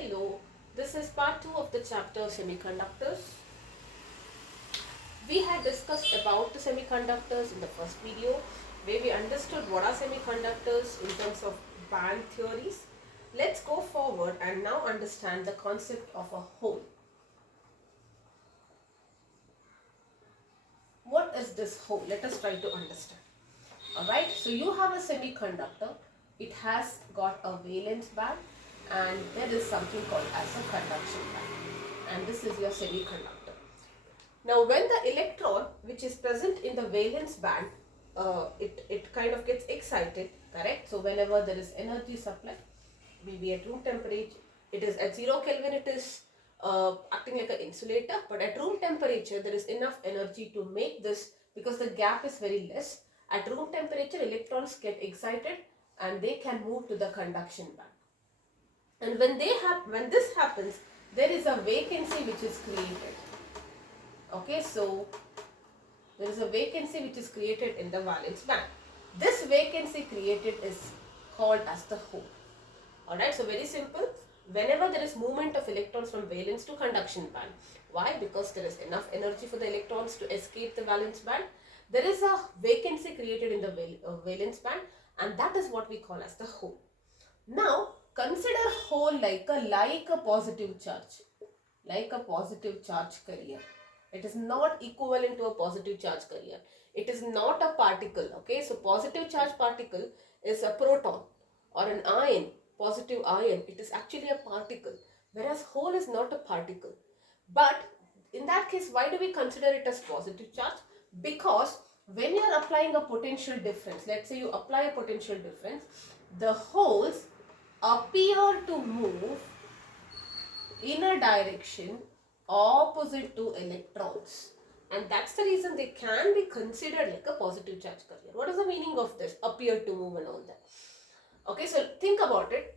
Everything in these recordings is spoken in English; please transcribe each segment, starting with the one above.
Hello, this is part 2 of the chapter Semiconductors. We had discussed about the semiconductors in the first video where we understood what are semiconductors in terms of band theories. Let's go forward and now understand the concept of a hole. What is this hole? Let us try to understand. Alright, so you have a semiconductor. It has got a valence band and there is something called as a conduction band, and this is your semiconductor. Now when the electron which is present in the valence band, it kind of gets excited, correct? So whenever there is energy supply, maybe at room temperature, it is at 0 Kelvin, it is acting like an insulator, but at room temperature there is enough energy to make this, because the gap is very less. At room temperature, electrons get excited and they can move to the conduction band. And when this happens, there is a vacancy which is created. Okay, so there is a vacancy which is created in the valence band. This vacancy created is called as the hole. Alright, so very simple. Whenever there is movement of electrons from valence to conduction band, why? Because there is enough energy for the electrons to escape the valence band. There is a vacancy created in the valence band, and that is what we call as the hole. Now, consider hole like a positive charge, like a positive charge carrier. It is not equivalent to a positive charge carrier. It is not a particle. Okay, so positive charge particle is a proton or an ion, positive ion. It is actually a particle, whereas hole is not a particle. But in that case, why do we consider it as positive charge? Because when you are applying a potential difference, let's say you apply a potential difference, the holes appear to move in a direction opposite to electrons, and that's the reason they can be considered like a positive charge carrier. What is the meaning of this appear to move and all that? Okay, so think about it.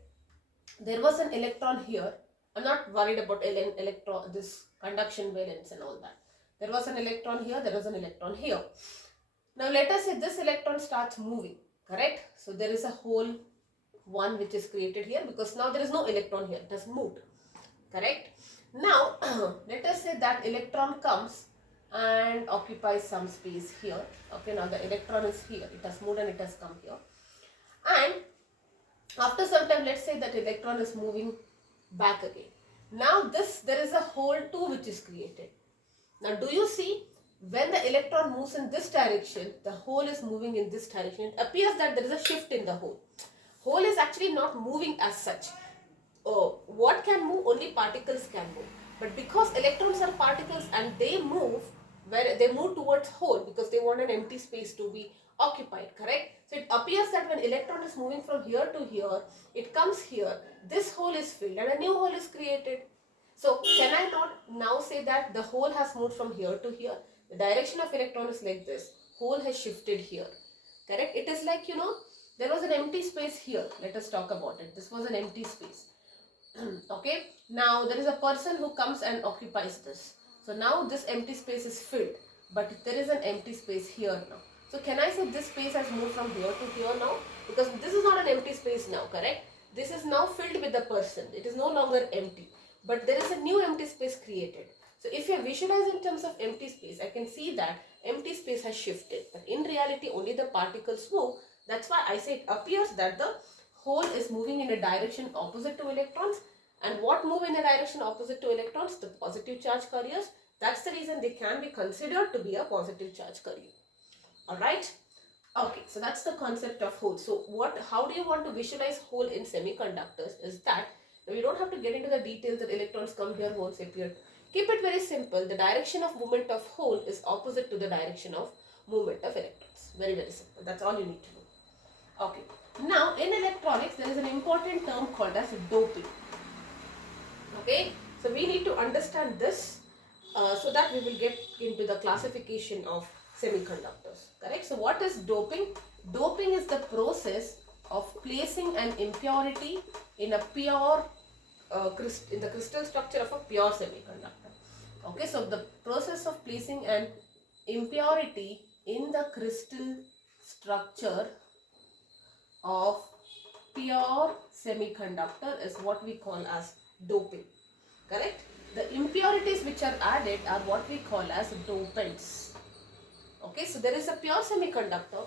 There was an electron here. I'm not worried about electron, this conduction valence and all that. There was an electron here, there was an electron here. Now let us say this electron starts moving, correct? So there is a hole one which is created here, because now there is no electron here, it has moved, correct? Now let us say that electron comes and occupies some space here. Okay, now the electron is here, it has moved and it has come here, and after some time, let's say that electron is moving back again. Now there is a hole 2 which is created. Now do you see, when the electron moves in this direction, the hole is moving in this direction. It appears that there is a shift in the hole. Hole is actually not moving as such. What can move? Only particles can move. But because electrons are particles and they move towards hole, because they want an empty space to be occupied, correct? So it appears that when electron is moving from here to here, it comes here, this hole is filled and a new hole is created. So can I not now say that the hole has moved from here to here? The direction of electron is like this. Hole has shifted here, correct? It is like, there was an empty space here. Let us talk about it. This was an empty space. Okay, now there is a person who comes and occupies this. So now this empty space is filled, but there is an empty space here now. So can I say this space has moved from here to here now? Because this is not an empty space now, correct? This is now filled with the person. It is no longer empty, but there is a new empty space created. So if you visualize in terms of empty space, I can see that empty space has shifted, but in reality only the particles move. That's why I say it appears that the hole is moving in a direction opposite to electrons. And what move in a direction opposite to electrons? The positive charge carriers. That's the reason they can be considered to be a positive charge carrier. Alright? Okay, so that's the concept of hole. So how do you want to visualize hole in semiconductors is that, we don't have to get into the details that electrons come here, holes appear. Keep it very simple. The direction of movement of hole is opposite to the direction of movement of electrons. Very, very simple. That's all you need to know. Okay. Now, in electronics, there is an important term called as doping. Okay. So, we need to understand this so that we will get into the classification of semiconductors. Correct. So, what is doping? Doping is the process of placing an impurity in a pure in the crystal structure of a pure semiconductor. Okay, so the process of placing an impurity in the crystal structure of pure semiconductor is what we call as doping. Correct? The impurities which are added are what we call as dopants. Okay, so there is a pure semiconductor.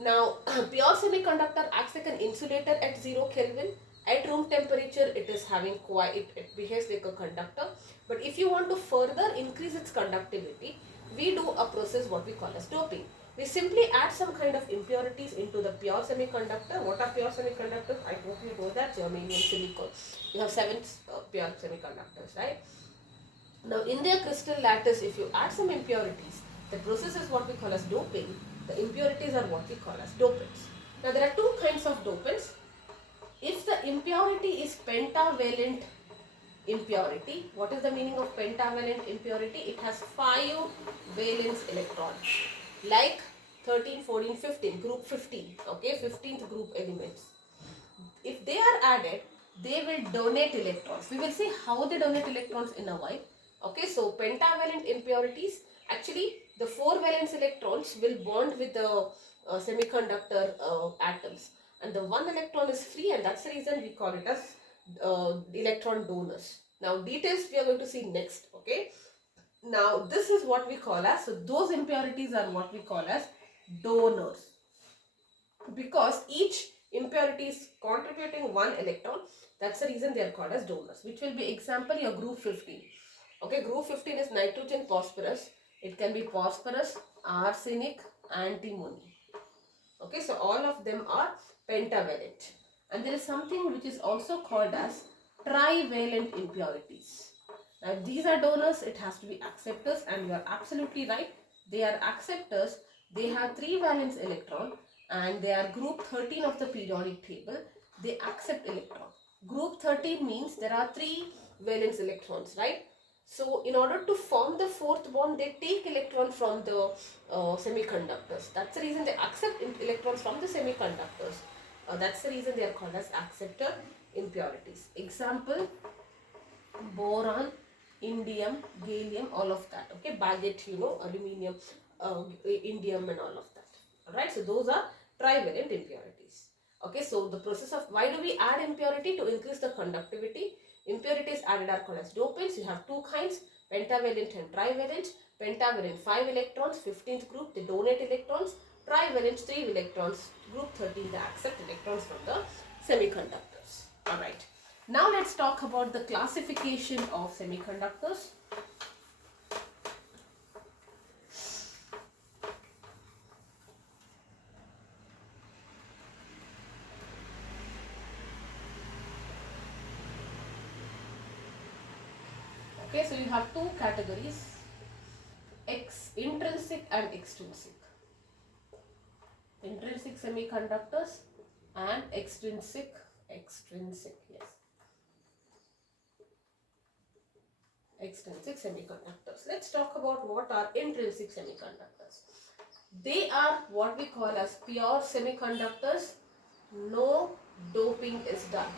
Now, pure semiconductor acts like an insulator at 0 Kelvin. At room temperature, it is having it behaves like a conductor. But if you want to further increase its conductivity, we do a process what we call as doping. We simply add some kind of impurities into the pure semiconductor. What are pure semiconductors? I hope you know that. Germanium, silicon. You have 7 pure semiconductors, right? Now, in their crystal lattice, if you add some impurities, the process is what we call as doping. The impurities are what we call as dopants. Now, there are two kinds of dopants. If the impurity is pentavalent impurity, what is the meaning of pentavalent impurity? It has 5 valence electrons, like 13, 14, 15, group 15, okay, 15th group elements. If they are added, they will donate electrons. We will see how they donate electrons in a while. Okay, so pentavalent impurities, actually the 4 valence electrons will bond with the semiconductor atoms, and the 1 electron is free, and that's the reason we call it as electron donors. Now details we are going to see next. Okay, now this is what we call as, so those impurities are what we call as donors, because each impurity is contributing 1 electron. That's the reason they are called as donors, which will be example your group 15. Okay, group 15 is nitrogen, phosphorus. It can be phosphorus, arsenic, antimony. Okay, so all of them are pentavalent. And there is something which is also called as trivalent impurities. Now, if these are donors, it has to be acceptors, and you are absolutely right. They are acceptors. They have 3 valence electron, and they are group 13 of the periodic table. They accept electron. Group 13 means there are 3 valence electrons, right? So, in order to form the 4th bond, they take electron from the semiconductors. That's the reason they accept electrons from the semiconductors. That's the reason they are called as acceptor impurities. Example, boron, indium, gallium, all of that. Okay, baguette, you know, aluminium, indium, and all of that. Alright, so those are trivalent impurities. Okay, so the process of, why do we add impurity? To increase the conductivity. Impurities added are called as dopants. You have 2 kinds, pentavalent and trivalent. Pentavalent 5 electrons, 15th group, they donate electrons. Trivalent 3 electrons, group 13, they accept electrons from the semiconductors. Alright. Now let's talk about the classification of semiconductors. Okay, so you have 2 categories, intrinsic and extrinsic. Intrinsic semiconductors and extrinsic, yes. Extrinsic semiconductors. Let's talk about what are intrinsic semiconductors. They are what we call as pure semiconductors. No doping is done.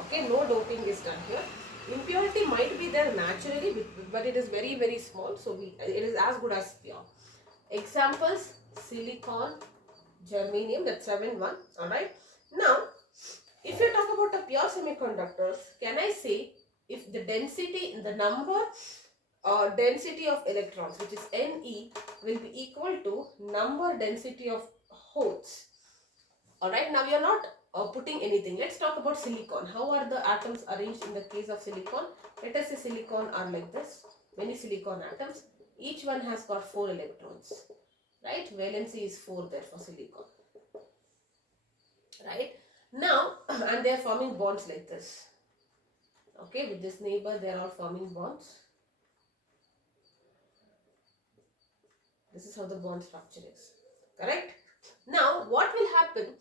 Okay, no doping is done here. Impurity might be there naturally, but it is very, very small, so it is as good as pure. Examples, silicon, germanium, that's 7-1. Alright. Now, if you talk about the pure semiconductors, can I say if the density, the number density of electrons, which is Ne, will be equal to number density of holes. Alright, now we are not putting anything. Let's talk about silicon. How are the atoms arranged in the case of silicon? Let us say silicon are like this. Many silicon atoms. Each one has got 4 electrons. Right? Valency is 4 there for silicon. Right? Now, and they are forming bonds like this. Okay, with this neighbor they are all forming bonds. This is how the bond structure is. Correct? Now, what will happen?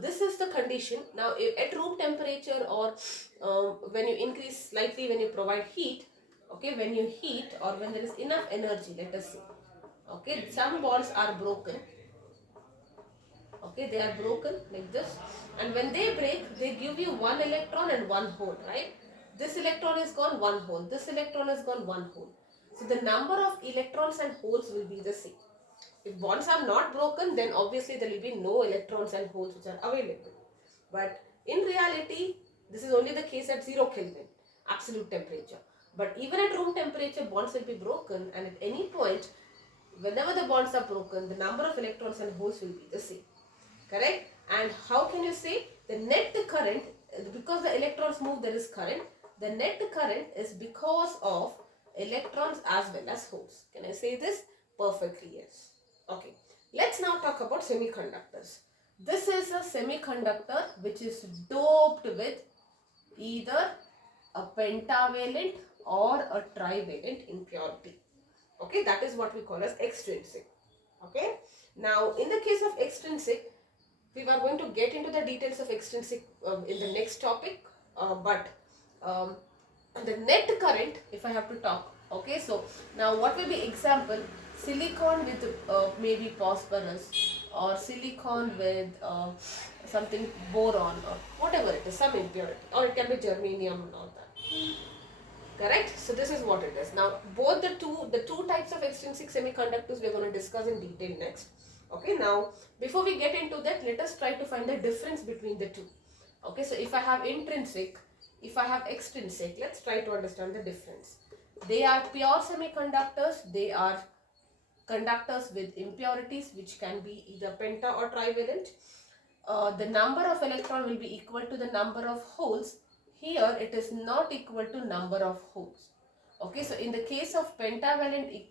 This is the condition. Now, at room temperature, or when you increase slightly, when you provide heat, okay, when you heat or when there is enough energy, let us say, okay, some bonds are broken. Okay, they are broken like this, and when they break, they give you 1 electron and 1 hole, right? This electron is gone, 1 hole. This electron is gone, 1 hole. So the number of electrons and holes will be the same. If bonds are not broken, then obviously there will be no electrons and holes which are available. But in reality, this is only the case at 0 Kelvin, absolute temperature. But even at room temperature, bonds will be broken, and at any point, whenever the bonds are broken, the number of electrons and holes will be the same. Correct? And how can you say the net current, because the electrons move, there is current. The net current is because of electrons as well as holes. Can I say this? Perfectly, yes. Okay. Let's now talk about semiconductors. This is a semiconductor which is doped with either a pentavalent or a trivalent impurity. Okay, that is what we call as extrinsic. Okay. Now, in the case of extrinsic, we are going to get into the details of extrinsic in the next topic, but the net current, if I have to talk, okay, so now what will be example? Silicon with maybe phosphorus, or silicon with something boron, or whatever it is, some impurity, or it can be germanium and all that. Correct? So this is what it is. Now both the two types of extrinsic semiconductors we are going to discuss in detail next. Okay, now before we get into that, let us try to find the difference between the two. Okay, so if I have intrinsic, if I have extrinsic, let's try to understand the difference. They are pure semiconductors, they are conductors with impurities which can be either penta or trivalent. The number of electron will be equal to the number of holes. Here it is not equal to number of holes. Okay, so in the case of pentavalent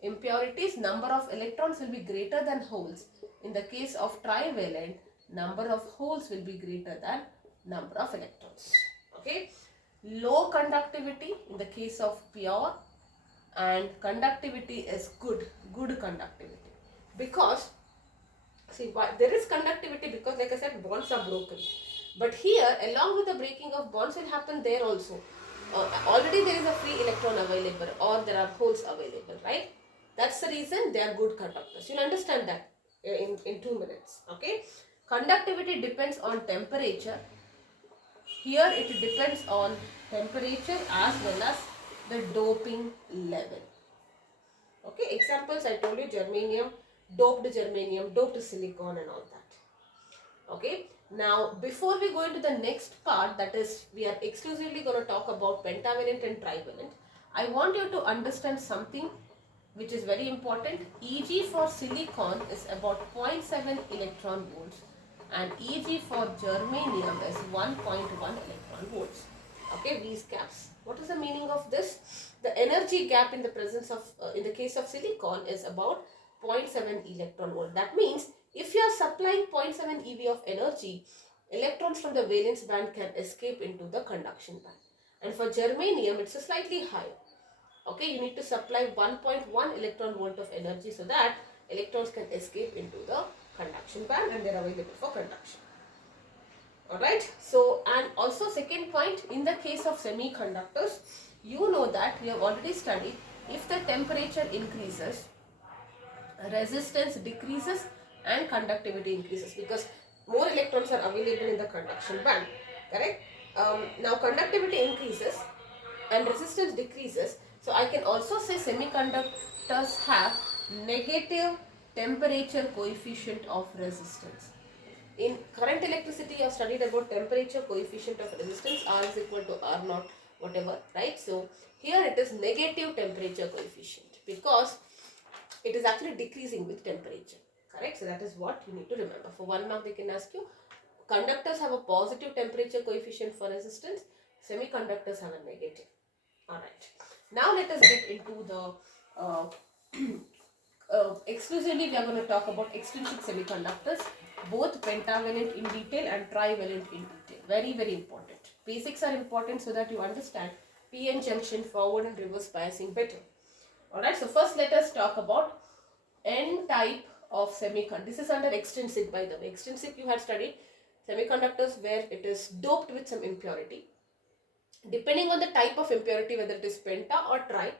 impurities, number of electrons will be greater than holes. In the case of trivalent, number of holes will be greater than number of electrons. Okay, low conductivity in the case of pure, and conductivity is good conductivity, because see why there is conductivity, because like I said, bonds are broken. But here, along with the breaking of bonds will happen there also. Already there is a free electron available, or there are holes available, right? That's the reason they are good conductors. You'll understand that in 2 minutes. Okay. Conductivity depends on temperature. Here it depends on temperature as well as the doping level. Okay. Examples I told you: germanium, doped silicon and all that. Okay. Now, before we go into the next part, that is, we are exclusively going to talk about pentavalent and trivalent, I want you to understand something which is very important. Eg for silicon is about 0.7 electron volts, and Eg for germanium is 1.1 electron volts. Okay, these gaps. What is the meaning of this? The energy gap in the presence of, in the case of silicon, is about 0.7 electron volt. That means if you are supplying 0.7 eV of energy, electrons from the valence band can escape into the conduction band. And for germanium, it's a slightly higher. Okay, you need to supply 1.1 electron volt of energy so that electrons can escape into the conduction band and they are available for conduction. Alright, so and also second point, in the case of semiconductors, you know that we have already studied, if the temperature increases, resistance decreases and conductivity increases, because more electrons are available in the conduction band. Correct? Now conductivity increases and resistance decreases. So I can also say semiconductors have negative temperature coefficient of resistance. In current electricity, you have studied about temperature coefficient of resistance, R is equal to R naught, whatever, right? So here it is negative temperature coefficient, because it is actually decreasing with temperature. Correct? So that is what you need to remember. For 1 mark, they can ask you, conductors have a positive temperature coefficient for resistance, semiconductors have a negative. Alright. Now let us get into the exclusively we are going to talk about extrinsic semiconductors, both pentavalent in detail and trivalent in detail. Very, very important. Basics are important so that you understand PN junction, forward and reverse biasing better. Alright, so first let us talk about N type of semiconductor. This is under extrinsic, by the way. Extrinsic you had studied semiconductors where it is doped with some impurity. Depending on the type of impurity, whether it is penta or tri,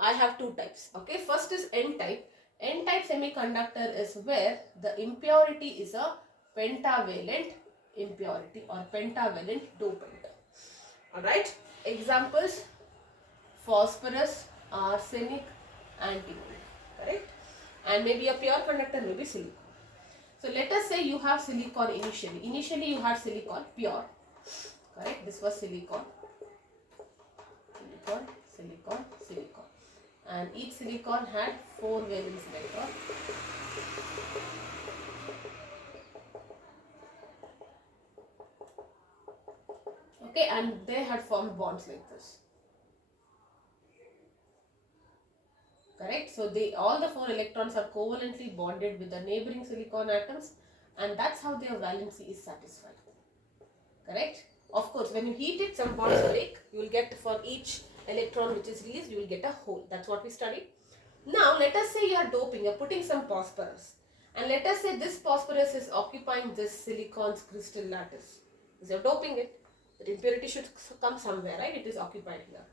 I have two types. Okay, first is N type. N type semiconductor is where the impurity is a pentavalent impurity or pentavalent dopant. Alright, examples: phosphorus, arsenic, antimony. Correct? And maybe a pure conductor may be silicon. So let us say you have silicon initially. Initially you had silicon pure. correct? This was silicon, silicon, silicon, silicon, and each silicon had 4 valence electron. Okay, and they had formed bonds like this. Correct? So all the 4 electrons are covalently bonded with the neighboring silicon atoms, and that's how their valency is satisfied. Correct? Of course, when you heat it, some bonds break. You will get, for each electron which is released, you will get a hole. That's what we studied. Now, let us say you are doping, you are putting some phosphorus. And let us say this phosphorus is occupying this silicon's crystal lattice. Because you are doping it. The impurity should come somewhere, right? It is occupied here.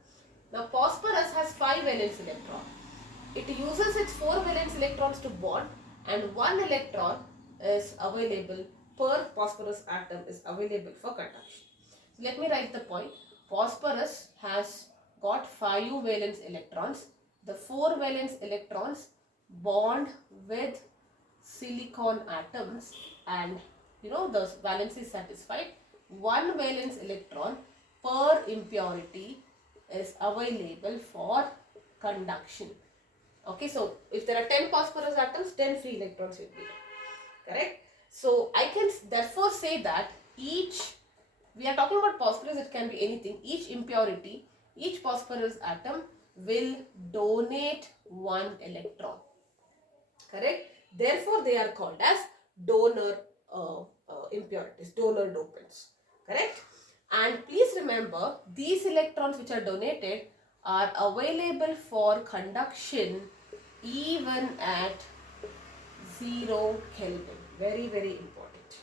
Now, phosphorus has 5 valence electrons. It uses its 4 valence electrons to bond, and 1 electron is available per phosphorus atom is available for conduction. So let me write the point. Phosphorus has got 5 valence electrons. The 4 valence electrons bond with silicon atoms, and the valence is satisfied. 1 valence electron per impurity is available for conduction. Okay, so if there are 10 phosphorus atoms, 10 free electrons will be there. Correct? So I can therefore say that we are talking about phosphorus, it can be anything. Each impurity, each phosphorus atom will donate 1 electron. Correct? Therefore, they are called as donor impurities, donor dopants. Correct? And please remember, these electrons which are donated are available for conduction even at 0 Kelvin. Very, very important.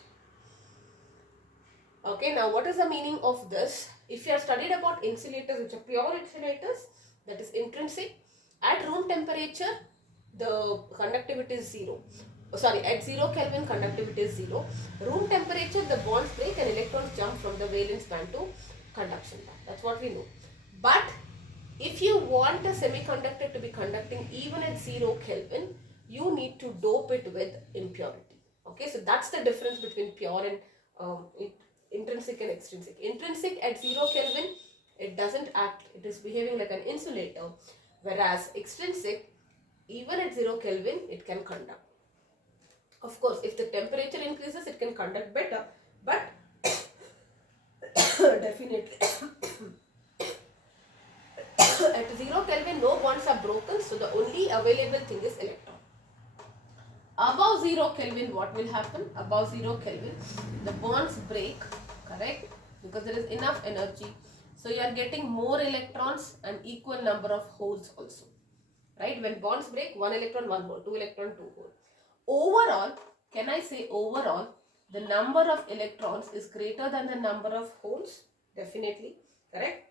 Okay, now what is the meaning of this? If you have studied about insulators, which are pure insulators, that is intrinsic, at room temperature, the conductivity is 0. At 0 Kelvin, conductivity is 0. Room temperature, the bonds break and electrons jump from the valence band to conduction band. That's what we know. But if you want a semiconductor to be conducting even at 0 Kelvin, you need to dope it with impurity. Okay, so that's the difference between pure and intrinsic and extrinsic. Intrinsic at 0 Kelvin, it doesn't act, it is behaving like an insulator, whereas extrinsic, even at 0 Kelvin, it can conduct. Of course, if the temperature increases, it can conduct better, but definitely at 0 Kelvin, no bonds are broken, so the only available thing is electron. Above 0 Kelvin, what will happen? Above 0 Kelvin, the bonds break, correct? Because there is enough energy. So you are getting more electrons and equal number of holes also. Right? When bonds break, 1 electron, 1 hole, 2 electron, 2 hole. Overall, can I say overall, the number of electrons is greater than the number of holes? Definitely, correct?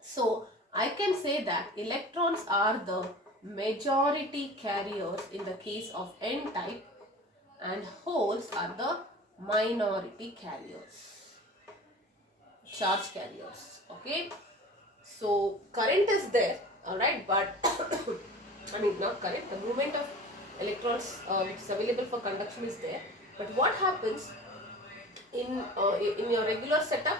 So, I can say that electrons are the majority carriers in the case of N-type, and holes are the minority carriers, charge carriers. Okay, so current is there, alright, but I mean not current, the movement of electrons which is available for conduction is there. But what happens in your regular setup,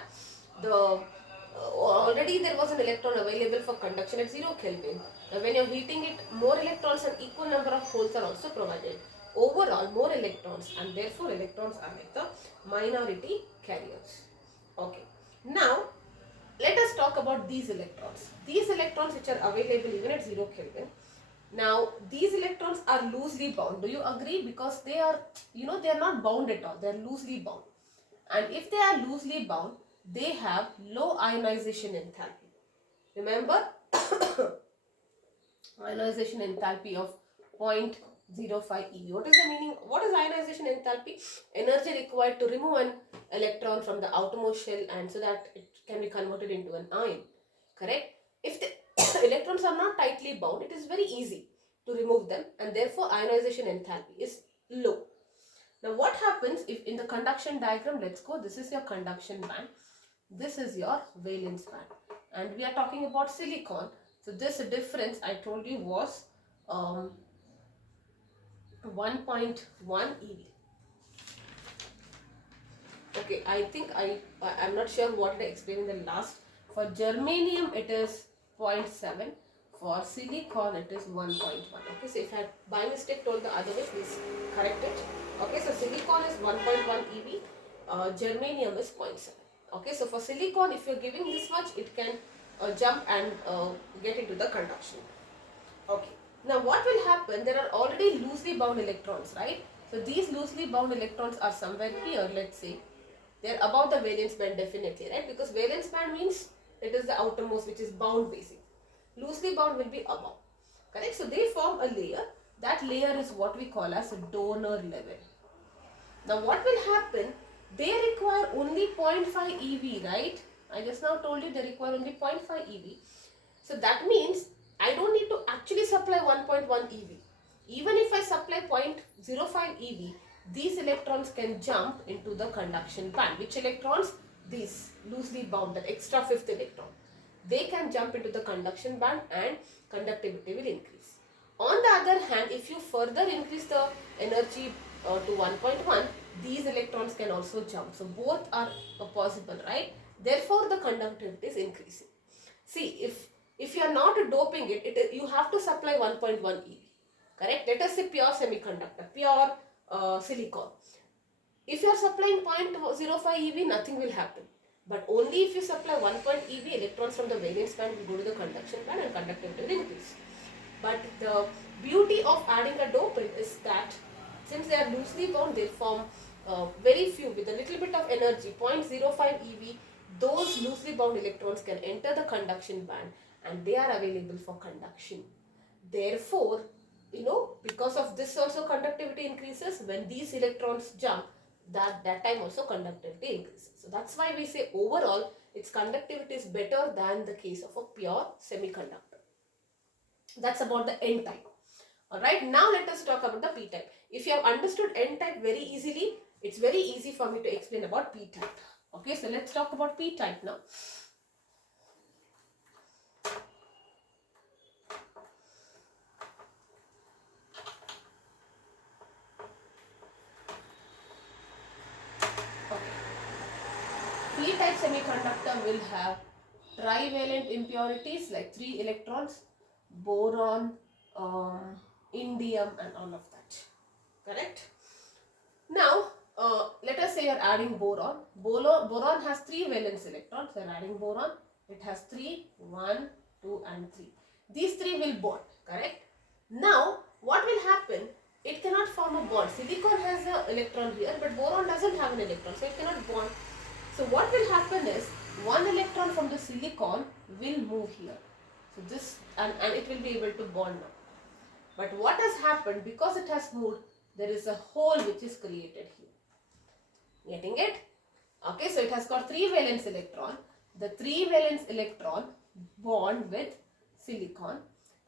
already there was an electron available for conduction at 0 Kelvin. Now when you are heating it, more electrons and equal number of holes are also provided. Overall, more electrons, and therefore electrons are like the minority carriers. Okay. Now, let us talk about these electrons. These electrons which are available even at 0 Kelvin. Now, these electrons are loosely bound. Do you agree? Because they are, they are not bound at all. They are loosely bound. And if they are loosely bound, they have low ionization enthalpy. Remember, ionization enthalpy of 0.05 eV. What is the meaning? What is ionization enthalpy? Energy required to remove an electron from the outermost shell, and so that it can be converted into an ion. Correct? If the electrons are not tightly bound, it is very easy to remove them, and therefore ionization enthalpy is low. Now what happens if in the conduction diagram, let's go, this is your conduction band, this is your valence band, and we are talking about silicon. So this difference I told you was 1.1 eV. Okay, I think I'm not sure what I explained in the last. For germanium it is 0.7. For silicon it is 1.1. Okay, so if I by mistake told the other way, please correct it. Okay, so silicon is 1.1 eV, germanium is 0.7. Okay, so for silicon, if you're giving this much, it can jump and get into the conduction. Okay. Now what will happen? There are already loosely bound electrons, right? So these loosely bound electrons are somewhere here, let's say. They're above the valence band definitely, right? Because valence band means it is the outermost which is bound basically. Loosely bound will be above. Correct? So they form a layer. That layer is what we call as a donor level. Now what will happen? They require only 0.5 EV, right? I just now told you they require only 0.5 EV. So that means I don't need to actually supply 1.1 EV. Even if I supply 0.05 EV, these electrons can jump into the conduction band. Which electrons? These loosely bound, the extra fifth electron. They can jump into the conduction band and conductivity will increase. On the other hand, if you further increase the energy to 1.1, these electrons can also jump. So both are possible, right? Therefore, the conductivity is increasing. See, if you are not doping it, you have to supply 1.1 EV. Correct? Let us say pure semiconductor, pure silicon. If you are supplying 0.05 EV, nothing will happen. But only if you supply 1 EV, electrons from the valence band will go to the conduction band and conductivity will increase. But the beauty of adding a dopant is that since they are loosely bound, they form very few with a little bit of energy, 0.05 EV. Those loosely bound electrons can enter the conduction band and they are available for conduction. Therefore, because of this also conductivity increases. When these electrons jump, that time also conductivity increases. So that's why we say overall its conductivity is better than the case of a pure semiconductor. That's about the N type. Alright, now let us talk about the P type. If you have understood N type very easily, it's very easy for me to explain about P type. Okay, so let's talk about P type now. P-type semiconductor will have trivalent impurities like 3 electrons, boron, indium and all of that. Correct? Now, let us say you are adding boron. Boron has 3 valence electrons. You are adding boron. It has 3, 1, 2 and 3. These 3 will bond. Correct? Now, what will happen? It cannot form a bond. Silicon has an electron here, but boron doesn't have an electron, so it cannot bond. So what will happen is, one electron from the silicon will move here. So this, and it will be able to bond now. But what has happened, because it has moved, there is a hole which is created here. Getting it? Okay, so it has got 3 valence electron. The 3 valence electron bond with silicon,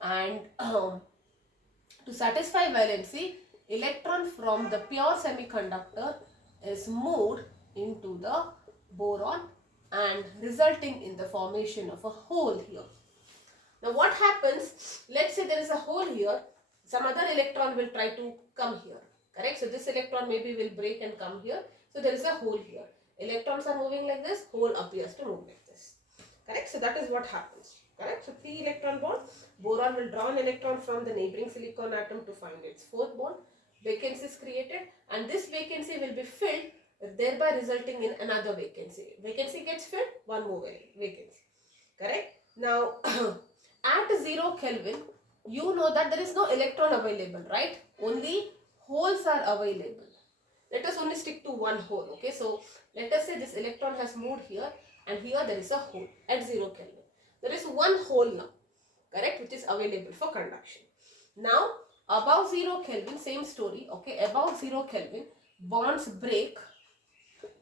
and to satisfy valency, electron from the pure semiconductor is moved into the boron and resulting in the formation of a hole here. Now what happens, let's say there is a hole here, some other electron will try to come here, correct? So this electron maybe will break and come here, so there is a hole here. Electrons are moving like this, hole appears to move like this, correct? So that is what happens, correct? So 3 electron bond, boron will draw an electron from the neighboring silicon atom to find its 4th bond, vacancy is created and this vacancy will be filled, thereby resulting in another vacancy. Vacancy gets filled, one more vacancy. Correct? Now, at 0 Kelvin, you know that there is no electron available, right? Only holes are available. Let us only stick to one hole, okay? So, let us say this electron has moved here and here there is a hole at 0 Kelvin. There is one hole now, correct? Which is available for conduction. Now, above 0 Kelvin, same story, okay? Above 0 Kelvin, bonds break.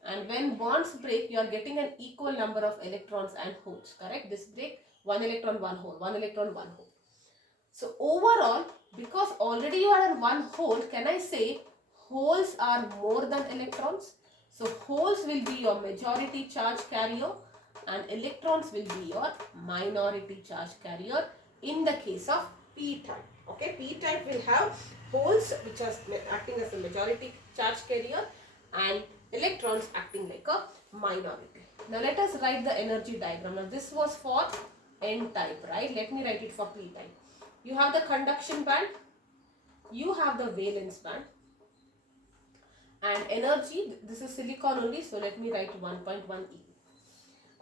And when bonds break, you are getting an equal number of electrons and holes, correct? This break, 1 electron, 1 hole, 1 electron, 1 hole. So overall, because already you are in one hole, can I say holes are more than electrons? So holes will be your majority charge carrier and electrons will be your minority charge carrier in the case of P type. Okay, P type will have holes which are acting as a majority charge carrier and electrons acting like a minority. Now let us write the energy diagram. Now this was for N type, right? Let me write it for P type. You have the conduction band, you have the valence band, and energy, this is silicon only, so let me write 1.1 eV.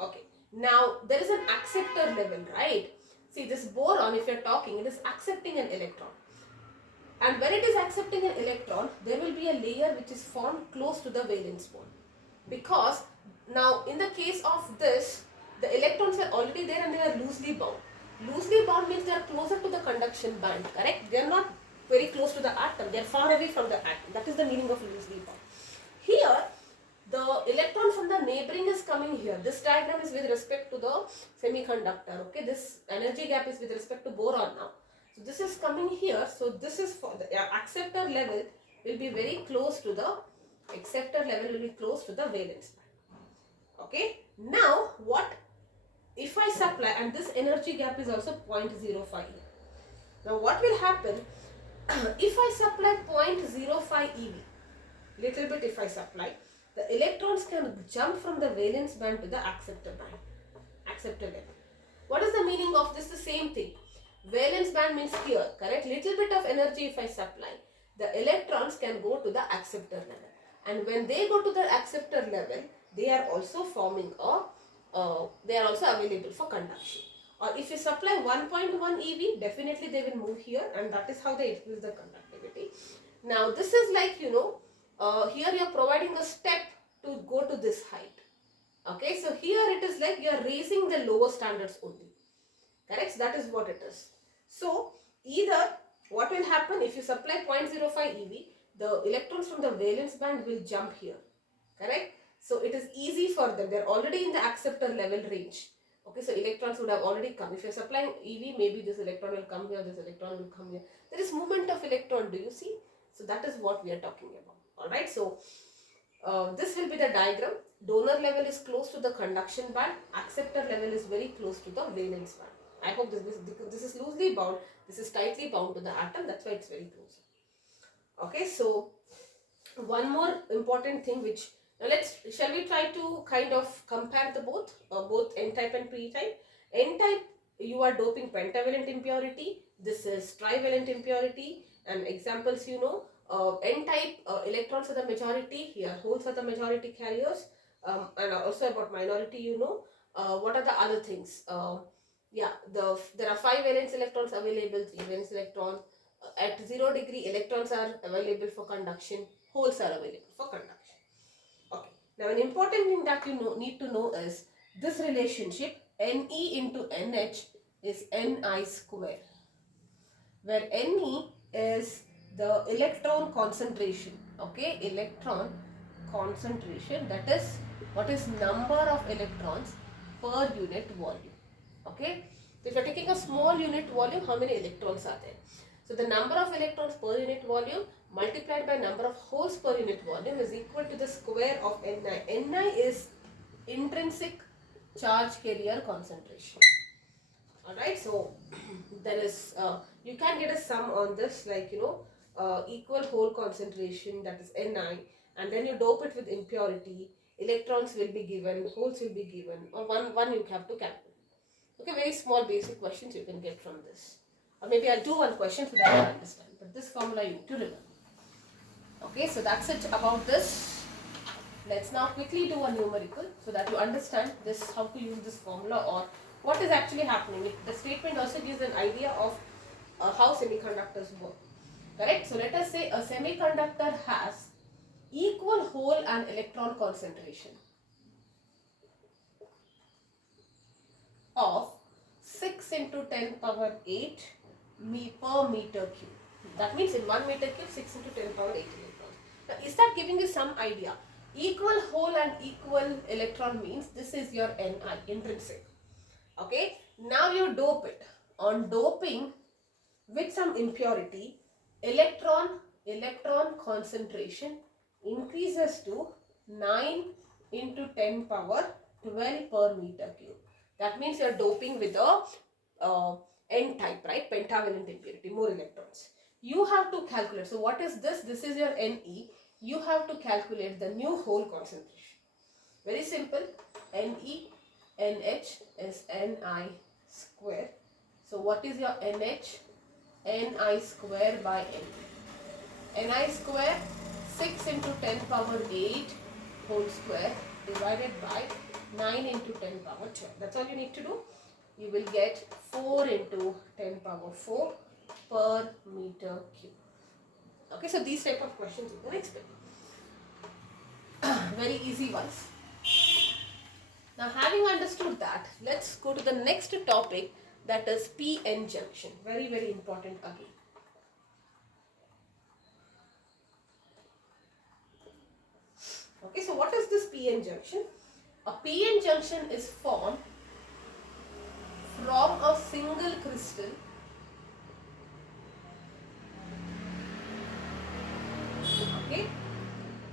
Okay, now there is an acceptor level, right? See, this boron, if you're talking, it is accepting an electron. And when it is accepting an electron, there will be a layer which is formed close to the valence bond. Because now in the case of this, the electrons are already there and they are loosely bound. Loosely bound means they are closer to the conduction band, correct? They are not very close to the atom, they are far away from the atom. That is the meaning of loosely bound. Here, the electron from the neighboring is coming here. This diagram is with respect to the semiconductor, okay? This energy gap is with respect to boron now. So this is coming here, so this is for the acceptor level will be very close to the acceptor level will be close to the valence band. Okay, now what if I supply, and this energy gap is also 0.05. Now what will happen if I supply 0.05 eV, little bit if I supply, the electrons can jump from the valence band to the acceptor level. What is the meaning of this? The same thing. Valence band means here, correct? Little bit of energy if I supply, the electrons can go to the acceptor level. And when they go to the acceptor level, they are also forming they are also available for conduction. Or if you supply 1.1 eV, definitely they will move here, and that is how they increase the conductivity. Now this is like, here you are providing a step to go to this height. Okay, so here it is like you are raising the lower standards only. Correct? So that is what it is. So either what will happen if you supply 0.05 eV, the electrons from the valence band will jump here. Correct? So it is easy for them. They are already in the acceptor level range. Okay, so electrons would have already come. If you are supplying EV, maybe this electron will come here, this electron will come here. There is movement of electron. Do you see? So that is what we are talking about. Alright, so this will be the diagram. Donor level is close to the conduction band. Acceptor level is very close to the valence band. I hope this is loosely bound. This is tightly bound to the atom. That's why it's very close. Okay, so one more important thing which, now shall we try to kind of compare the both N-type and P-type. N-type, you are doping pentavalent impurity. This is trivalent impurity, and examples N-type electrons are the majority, here holes are the majority carriers, and also about minority what are the other things. There are 5 valence electrons available, 3 valence electrons. At 0 degree, electrons are available for conduction, holes are available for conduction. Okay. Now an important thing that you need to know is this relationship Ne into NH is Ni square, where Ne is the electron concentration. Okay, electron concentration, that is what is number of electrons per unit volume. Okay, so if you are taking a small unit volume, how many electrons are there? So the number of electrons per unit volume multiplied by number of holes per unit volume is equal to the square of Ni. Ni is intrinsic charge carrier concentration. Alright, so there is, you can get a sum on this, like equal hole concentration, that is Ni, and then you dope it with impurity, electrons will be given, holes will be given, or one you have to calculate. Okay, very small basic questions you can get from this. Or maybe I'll do one question so that you understand. But this formula you need to remember. Okay, so that's it about this. Let's now quickly do a numerical so that you understand this, how to use this formula or what is actually happening. The statement also gives an idea of how semiconductors work. Correct? So let us say a semiconductor has equal hole and electron concentration of 6 into 10 power 8 per meter cube. That means in 1 meter cube, 6 into 10 power 8 electrons. Now, is that giving you some idea? Equal hole and equal electron means this is your Ni, intrinsic. Okay. Now you dope it. On doping with some impurity, electron concentration increases to 9 into 10 power 12 per meter cube. That means you are doping with a N-type, right? Pentavalent impurity, more electrons. You have to calculate. So what is this? This is your Ne. you have to calculate the new hole concentration. Very simple. Ne, NH is Ni square. So what is your NH? Ni square by Ne. Ni square 6 into 10 power 8 whole square divided by 9 into 10 power 12. That's all you need to do. You will get 4 into 10 power 4 per meter cube. Okay, so these type of questions you can expect. Very easy ones. Now, having understood that, let's go to the next topic, that is PN junction. Very, very important again. Okay, so what is this PN junction? A PN junction is formed from a single crystal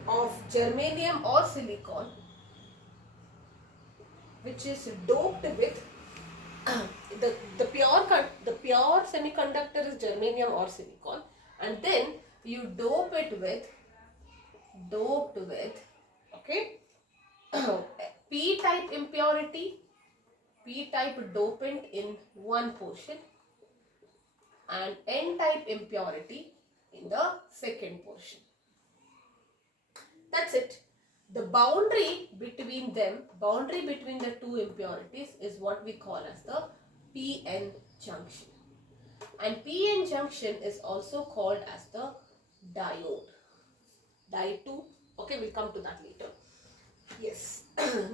of germanium or silicon, which is doped with the pure semiconductor is germanium or silicon, and then you doped with okay p-type impurity, p-type dopant in one portion and n-type impurity in the second portion. That's it. The boundary between the two impurities is what we call as the PN junction. And PN junction is also called as the diode. Diode 2. Okay, we'll come to that later. Yes.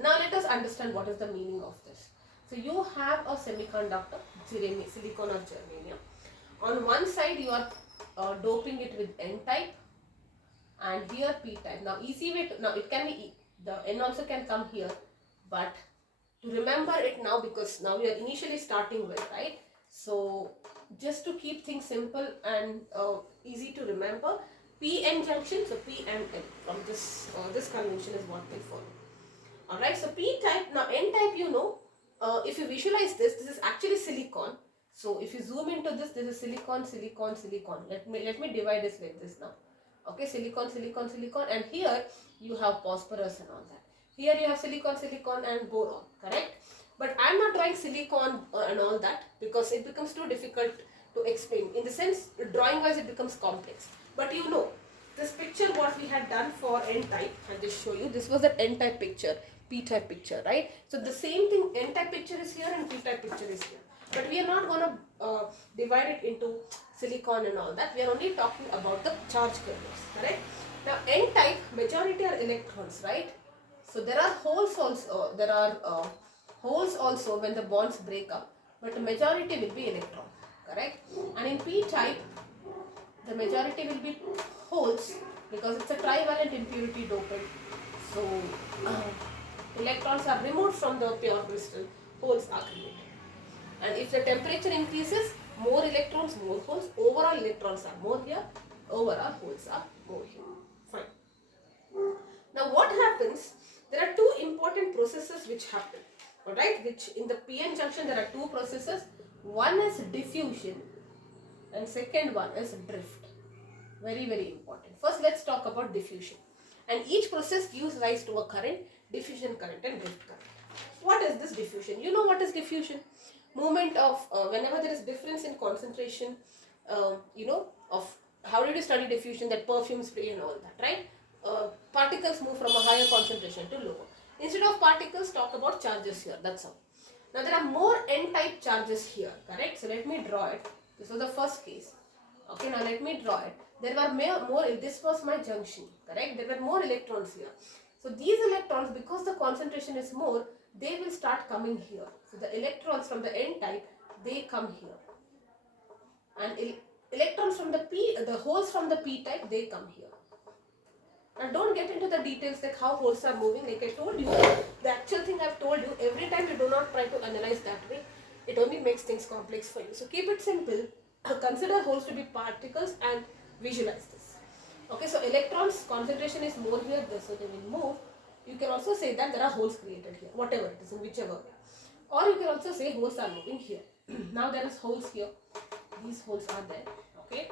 Now let us understand what is the meaning of this. So you have a semiconductor, silicon or germanium. On one side you are doping it with N-type, and here p-type. Now easy way to, now it can be the n also can come here, but to remember it now, because now we are initially starting with, right? So just to keep things simple and easy to remember, PN junction, so P and N from this convention is what they follow. Alright, so p-type, now n-type, you know, if you visualize this is actually silicon. So if you zoom into this is silicon. Let me divide this like this now. Okay, silicon, and here you have phosphorus and all that. Here you have silicon and boron, correct? But I am not drawing silicon and all that because it becomes too difficult to explain. In the sense, drawing wise it becomes complex. But you know, this picture what we had done for N-type, I'll just show you. This was the N-type picture, P-type picture, right? So the same thing, N-type picture is here and P-type picture is here. But we are not going to divide it into silicon and all that. We are only talking about the charge kernels, correct? Now N-type, majority are electrons, right? So there are holes also, holes also when the bonds break up, but the majority will be electron, correct? And in P-type, the majority will be holes because it's a trivalent impurity dopant. So electrons are removed from the pure crystal, holes are created. And if the temperature increases, more electrons, more holes. Overall electrons are more here, overall holes are more here. Fine. Now what happens? There are two important processes which happen. Alright, which in the PN junction there are two processes. One is diffusion and second one is drift. Very, very important. First let's talk about diffusion. And each process gives rise to a current, diffusion current and drift current. What is this diffusion? You know what is diffusion? Movement of, whenever there is difference in concentration, you know, of, how did you study diffusion, that perfume spray and all that, right? Particles move from a higher concentration to lower. Instead of particles, talk about charges here, that's all. Now there are more N-type charges here, correct? So let me draw it. This was the first case. Okay, now let me draw it. There were more, this was my junction, correct? There were more electrons here. So these electrons, because the concentration is more, they will start coming here. So the electrons from the N-type, they come here. And electrons from the holes from the P-type, they come here. Now don't get into the details like how holes are moving. Like I told you, the actual thing I've told you, every time you do not try to analyze that way, it only makes things complex for you. So keep it simple. Consider holes to be particles and visualize this. Okay, so electrons concentration is more here, so they will move. You can also say that there are holes created here, whatever it is, in whichever way. Or you can also say holes are moving here. Now there is holes here. These holes are there. Okay.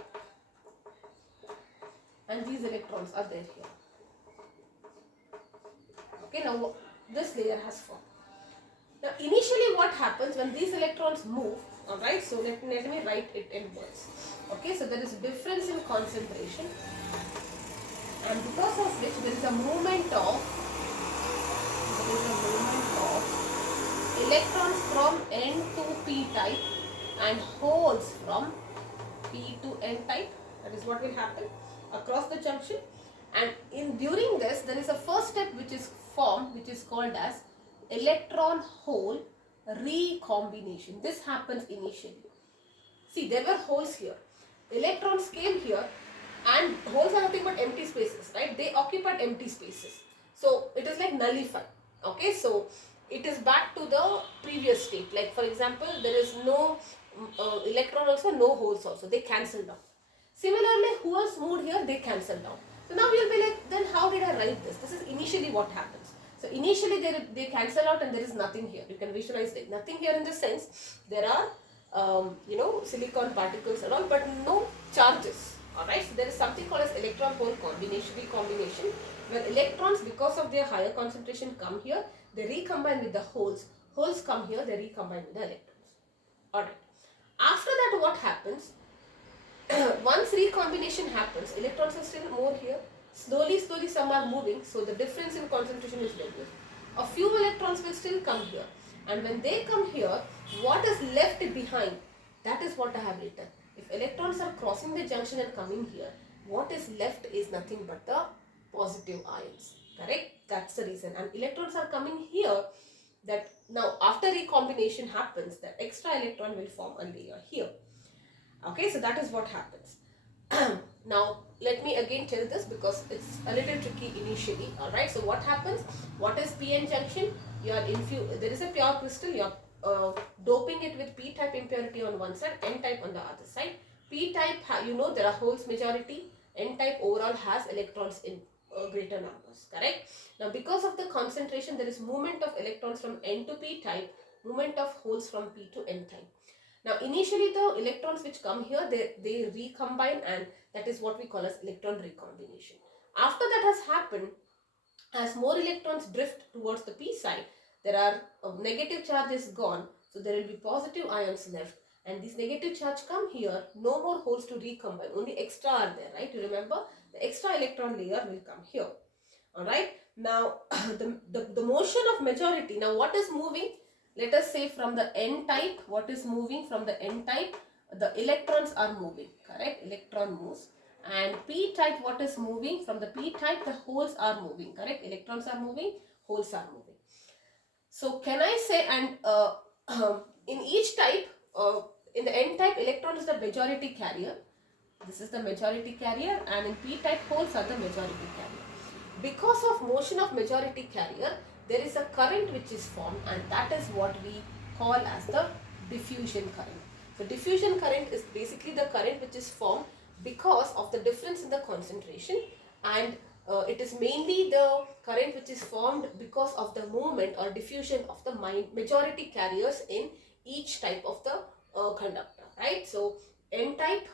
and these electrons are there here. Okay, now this layer has formed. Now initially what happens when these electrons move, alright, so let me write it in words. Okay, so there is a difference in concentration, and because of which there is a movement of electrons from N to P type and holes from P to N type. That is what will happen across the junction. And during this there is a first step which is formed, which is called as electron hole recombination. This happens initially. See, there were holes here. Electrons came here, and holes are nothing but empty spaces, right? They occupied empty spaces. So it is like nullified. Okay, so it is back to the previous state. Like for example, there is no electron also, no holes also. They cancelled out. Similarly, who was moved here, they cancelled out. So now you'll be like, then how did I write this? This is initially what happens. So initially they cancel out and there is nothing here. You can visualize it. Nothing here in the sense there are silicon particles and all, but no charges. Alright, so there is something called as electron hole recombination, where electrons, because of their higher concentration, come here, they recombine with the holes. Holes come here, they recombine with the electrons. Alright. After that, what happens? Once recombination happens, electrons are still more here. Slowly some are moving, so the difference in concentration is reduced. A few electrons will still come here, and when they come here, what is left behind? That is what I have written. If electrons are crossing the junction and coming here, what is left is nothing but the positive ions. Correct? That's the reason. And electrons are coming here. That now after recombination happens, the extra electron will form a layer here. Okay, so that is what happens. Now let me again tell this because it's a little tricky initially. Alright, so what happens? What is PN junction? You are there is a pure crystal, you are doping it with P type impurity on one side, N type on the other side. P type, there are holes majority. N type overall has electrons in greater numbers, correct? Now because of the concentration, there is movement of electrons from N to P type, movement of holes from P to N type. Now initially the electrons which come here, they recombine, and that is what we call as electron recombination. After that has happened, as more electrons drift towards the P side, there are negative charge is gone, so there will be positive ions left, and these negative charge come here, no more holes to recombine, only extra are there, right? You remember, the extra electron layer will come here. Alright, now the motion of majority, now what is moving? Let us say from the N type, what is moving from the N type? The electrons are moving, correct? Electron moves. And P type, what is moving? From the P type, the holes are moving, correct? Electrons are moving, holes are moving. So can I say, and in each type, in the N type, electron is the majority carrier. This is the majority carrier, and in P type, holes are the majority carrier. Because of motion of majority carrier, there is a current which is formed, and that is what we call as the diffusion current. So diffusion current is basically the current which is formed because of the difference in the concentration, and it is mainly the current which is formed because of the movement or diffusion of the majority carriers in each type of the conductor, right? So N type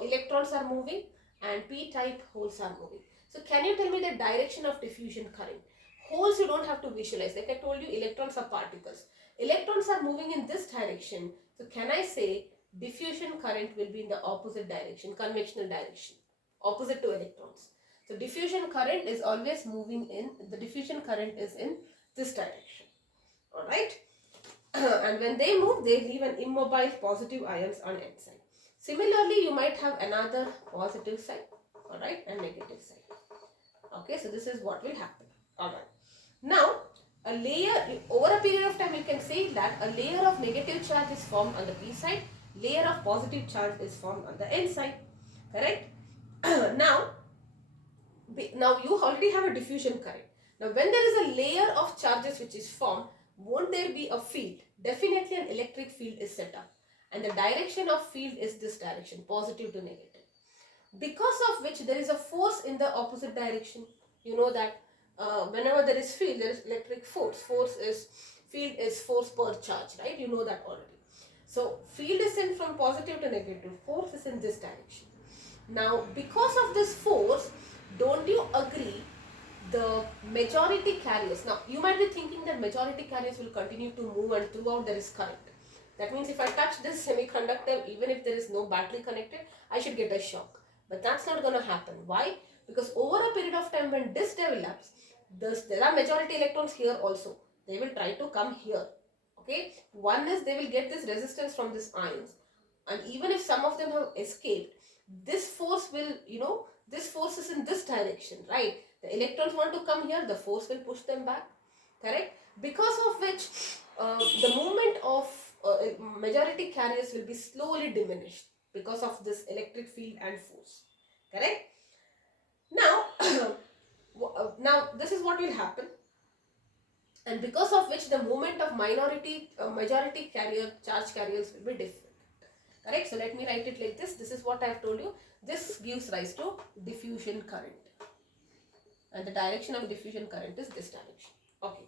electrons are moving and P type holes are moving. So can you tell me the direction of diffusion current? Holes you don't have to visualize. Like I told you, electrons are particles. Electrons are moving in this direction. So can I say diffusion current will be in the opposite direction, conventional direction, opposite to electrons. So diffusion current is always moving in, the diffusion current is in this direction. Alright. And when they move, they leave an immobile positive ions on N side. Similarly, you might have another positive side, alright, and negative side. Okay, so this is what will happen. Alright. Now, a layer, over a period of time, you can say that a layer of negative charge is formed on the P side, layer of positive charge is formed on the N side. Correct? Now you already have a diffusion current. Now, when there is a layer of charges which is formed, won't there be a field? Definitely an electric field is set up. And the direction of field is this direction, positive to negative. Because of which there is a force in the opposite direction. You know that whenever there is field, there is electric force. Field is force per charge, right? You know that already. So field is in from positive to negative, force is in this direction. Now because of this force, don't you agree the majority carriers, now you might be thinking that majority carriers will continue to move and throughout there is current. That means if I touch this semiconductor, even if there is no battery connected, I should get a shock. But that's not going to happen. Why? Because over a period of time when this develops, there are majority electrons here also. They will try to come here. Okay. One is they will get this resistance from these ions. And even if some of them have escaped, this force will, this force is in this direction, right? The electrons want to come here, the force will push them back, correct? Because of which the movement of majority carriers will be slowly diminished because of this electric field and force, correct? Now, now this is what will happen, and because of which the movement of majority charge carriers will be different. Correct? So let me write it like this. This is what I have told you. This gives rise to diffusion current. And the direction of diffusion current is this direction. Okay.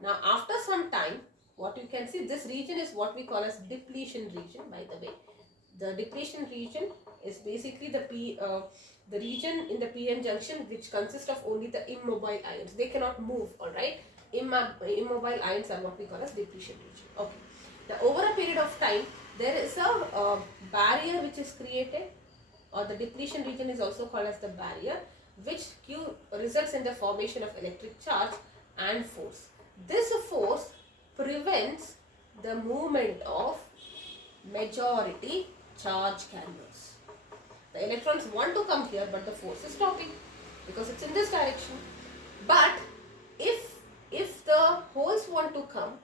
Now after some time, what you can see, this region is what we call as depletion region, by the way. The depletion region is basically the region in the PN junction which consists of only the immobile ions. They cannot move, alright? Immobile ions are what we call as depletion region. Okay. Now over a period of time, there is a barrier which is created, or the depletion region is also called as the barrier, which results in the formation of electric charge and force. This force prevents the movement of majority charge carriers. The electrons want to come here, but the force is stopping because it's in this direction. But if the holes want to come,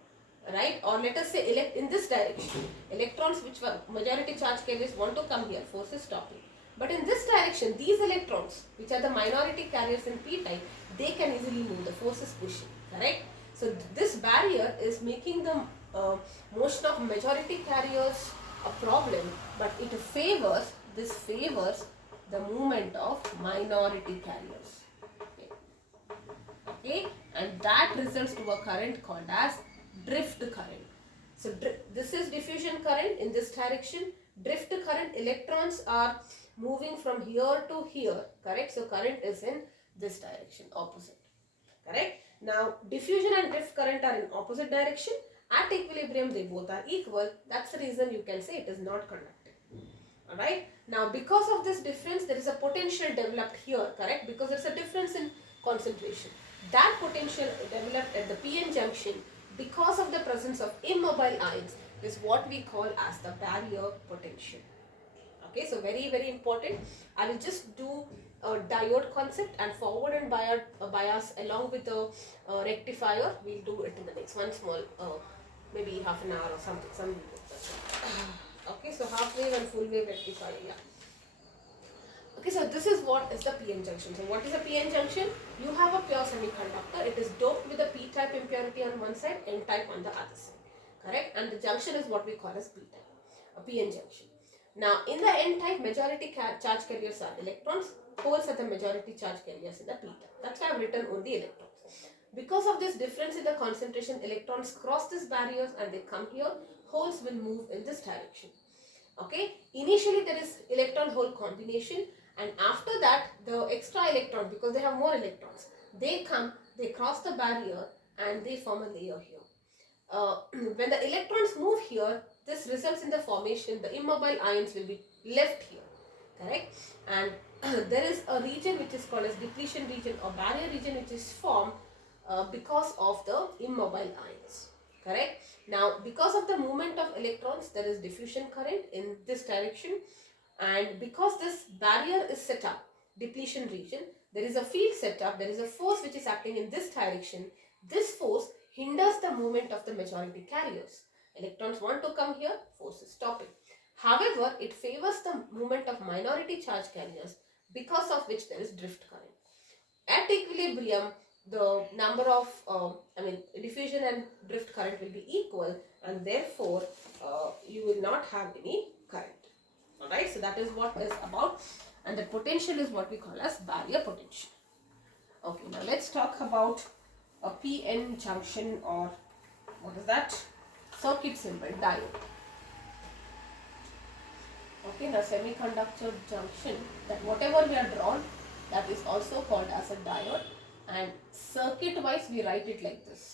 right, or let us say in this direction, electrons which were majority charge carriers want to come here, force is stopping. But in this direction, these electrons, which are the minority carriers in p-type, they can easily move, the force is pushing, correct? So this barrier is making the motion of majority carriers a problem, but this favors the movement of minority carriers. Okay, and that results to a current called as drift current. So this is diffusion current in this direction. Drift current, electrons are moving from here to here, correct? So current is in this direction, opposite, correct? Now diffusion and drift current are in opposite direction. At equilibrium they both are equal. That's the reason you can say it is not conducting. Alright. Now because of this difference there is a potential developed here, correct? Because there is a difference in concentration. That potential developed at the PN junction because of the presence of immobile ions is what we call as the barrier potential. Okay, so very, very important. I will just do a diode concept and forward and bias along with the rectifier. We'll do it in the next one small, maybe half an hour or something. Okay, so half wave and full wave rectifier, yeah. Okay, so this is what is the PN junction. So what is a PN junction? You have a pure semiconductor. It is doped with a p-type impurity on one side, n-type on the other side. Correct? And the junction is what we call as p-type, a PN junction. Now, in the n-type, majority charge carriers are electrons. Holes are the majority charge carriers in the p-type. That's why I've written only electrons. Because of this difference in the concentration, electrons cross these barriers and they come here. Holes will move in this direction. Okay? Initially, there is electron-hole combination. And after that, the extra electron, because they have more electrons, they come, they cross the barrier and they form a layer here. When the electrons move here, this results in the formation, the immobile ions will be left here, correct? And there is a region which is called as depletion region or barrier region which is formed because of the immobile ions, correct? Now, because of the movement of electrons, there is diffusion current in this direction. And because this barrier is set up, depletion region, there is a field set up, there is a force which is acting in this direction. This force hinders the movement of the majority carriers. Electrons want to come here, force is stopping. However, it favors the movement of minority charge carriers, because of which there is drift current. At equilibrium, the number of, diffusion and drift current will be equal, and therefore, you will not have any current. Alright, so that is what is about, and the potential is what we call as barrier potential. Okay, now let's talk about a PN junction, or what is that? Circuit symbol, diode. Okay, now semiconductor junction, that whatever we are drawn, that is also called as a diode, and circuit wise we write it like this.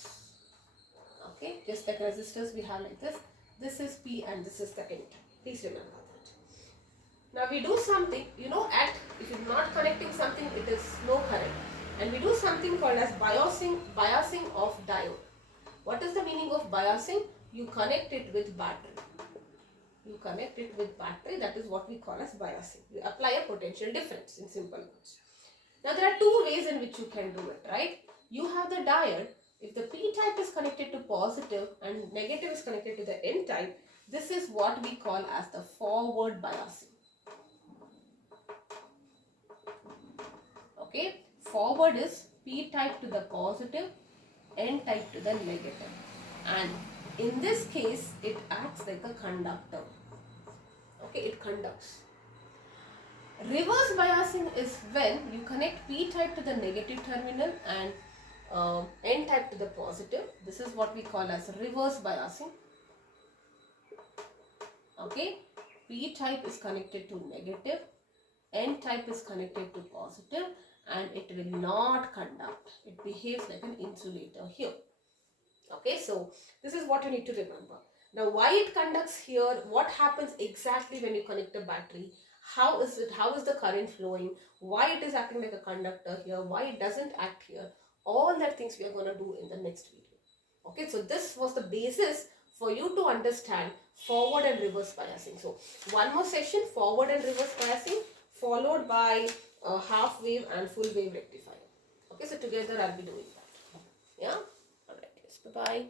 Okay, just like resistors we have like this. This is P and this is the N type. Please remember that. Now we do something, you know, if you're not connecting something, it is no current, and we do something called as biasing of diode. What is the meaning of biasing? You connect it with battery. You connect it with battery, that is what we call as biasing. You apply a potential difference in simple words. Now there are two ways in which you can do it, right? You have the diode. If the P type is connected to positive and negative is connected to the N type, this is what we call as the forward biasing. Okay, forward is P type to the positive, N type to the negative, and in this case it acts like a conductor. Okay, it conducts. Reverse biasing is when you connect P type to the negative terminal and N type to the positive. This is what we call as reverse biasing. Okay, P type is connected to negative, N type is connected to positive, and it will not conduct. It behaves like an insulator here. Okay, so this is what you need to remember. Now, why it conducts here, what happens exactly when you connect a battery, how is the current flowing, why it is acting like a conductor here, why it doesn't act here, all that things we are going to do in the next video. Okay, so this was the basis for you to understand forward and reverse biasing. So one more session, forward and reverse biasing, followed by a half wave and full wave rectifier. Okay, so together I'll be doing that. Yeah, alright, yes, bye bye.